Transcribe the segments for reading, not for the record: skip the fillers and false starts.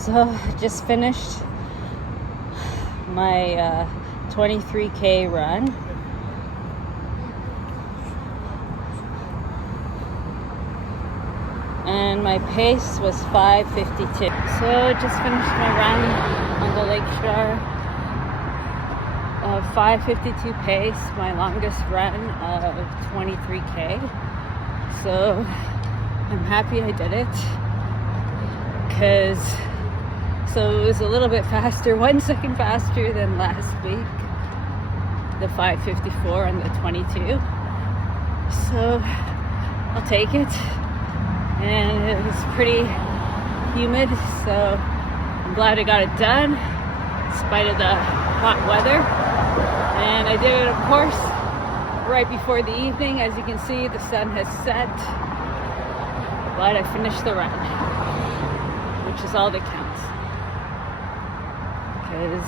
So just finished my 23K run. And my pace was 5:52. So just finished my run on the Lakeshore. 5:52 pace, my longest run of 23K. So I'm happy I did it, because it was a little bit faster, 1 second faster than last week, the 5:54 and the 22. So I'll take it. And it was pretty humid, so I'm glad I got it done in spite of the hot weather. And I did it, of course, right before the evening. As you can see, the sun has set, but I finished the run, which is all that counts, because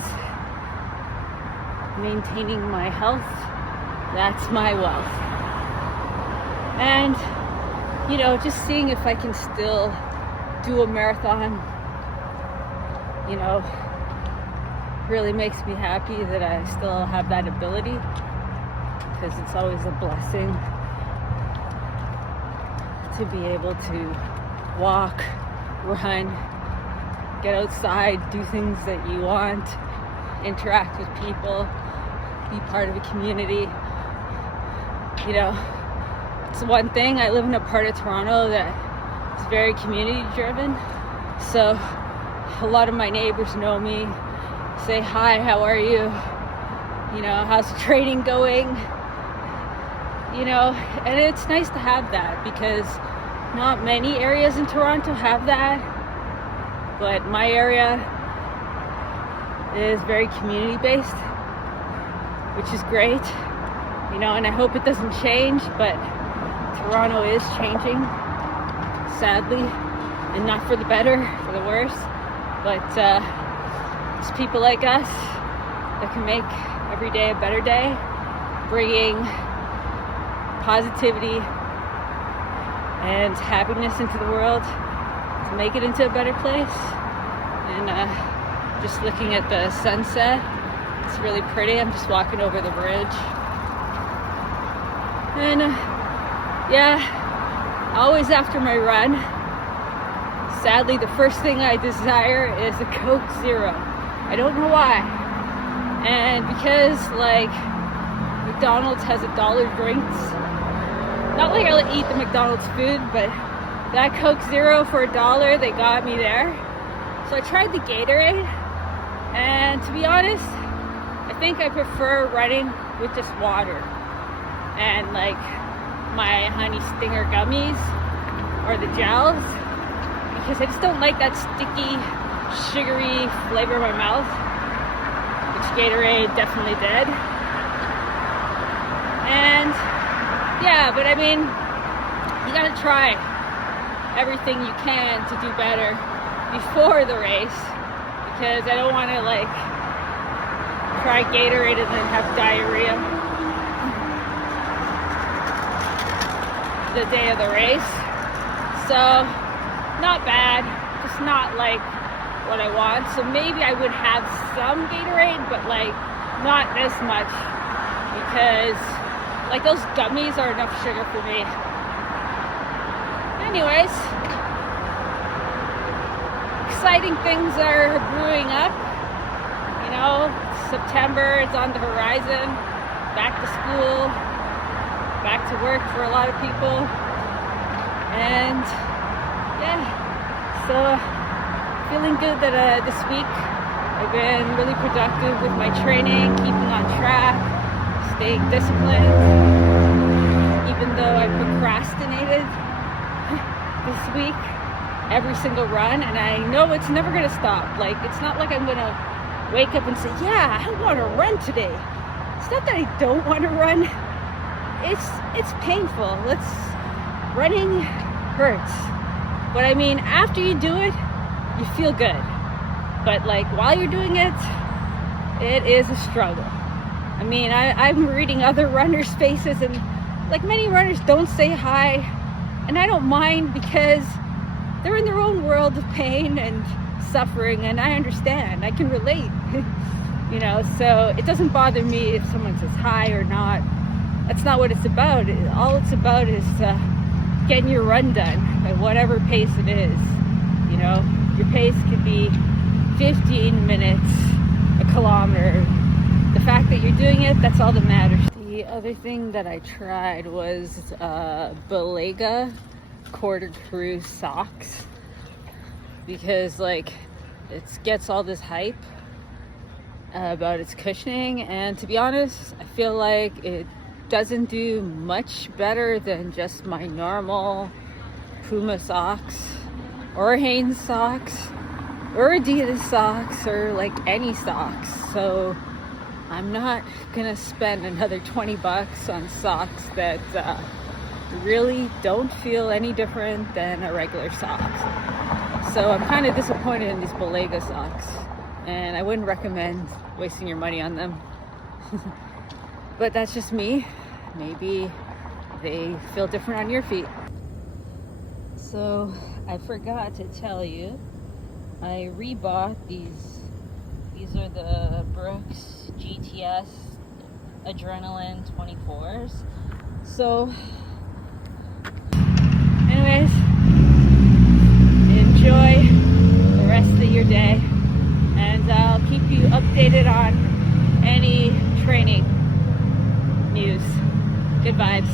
maintaining my health, that's my wealth. And just seeing if I can still do a marathon, really makes me happy that I still have that ability, because it's always a blessing to be able to walk, run, get outside, do things that you want, interact with people, be part of a community. It's one thing. I live in a part of Toronto that is very community driven, so a lot of my neighbors know me, say hi, how are you, how's the training going, and it's nice to have that, because not many areas in Toronto have that, but my area is very community based, which is great, and I hope it doesn't change, but Toronto is changing, sadly, and not for the better, for the worse, but it's people like us that can make every day a better day, bringing positivity and happiness into the world to make it into a better place. And just looking at the sunset, it's really pretty. I'm just walking over the bridge, and always after my run, sadly, the first thing I desire is a Coke Zero. I don't know why. And because, McDonald's has $1 drinks, not like I'll eat the McDonald's food, but that Coke Zero for $1, they got me there. So I tried the Gatorade, and to be honest, I think I prefer running with just water and my Honey Stinger gummies or the gels, because I just don't like that sticky, sugary flavor in my mouth, which Gatorade definitely did. And but you gotta try everything you can to do better before the race, because I don't want to try Gatorade and then have diarrhea the day of the race. So not bad, just not what I want. So maybe I would have some Gatorade, but not this much, because those gummies are enough sugar for me. Anyways, exciting things are brewing up. September is on the horizon, back to school, back to work for a lot of people, and so feeling good that this week I've been really productive with my training, keeping on track, staying disciplined, even though I procrastinated this week every single run, and I know it's never going to stop. It's not like I'm going to wake up and say, I want to run today. It's not that I don't want to run. It's painful. Running hurts. But after you do it, you feel good. But while you're doing it, it is a struggle. I'm reading other runners' faces, and many runners don't say hi, and I don't mind, because they're in their own world of pain and suffering, and I understand. I can relate. You know, so it doesn't bother me if someone says hi or not. That's not what it's about. All it's about is getting your run done at whatever pace it is. You know, your pace could be 15 minutes, a kilometer. The fact that you're doing it, that's all that matters. The other thing that I tried was Balega quarter crew socks, because like it gets all this hype about its cushioning, and to be honest, I feel like it doesn't do much better than just my normal Puma socks or Hanes socks or Adidas socks or like any socks. So I'm not gonna spend another 20 bucks on socks that really don't feel any different than a regular sock. So I'm kind of disappointed in these Balega socks, and I wouldn't recommend wasting your money on them. But that's just me. Maybe they feel different on your feet. So I forgot to tell you, I rebought these. These are the Brooks GTS Adrenaline 24s. So anyways, enjoy the rest of your day, and I'll keep you updated on any training news. Good vibes.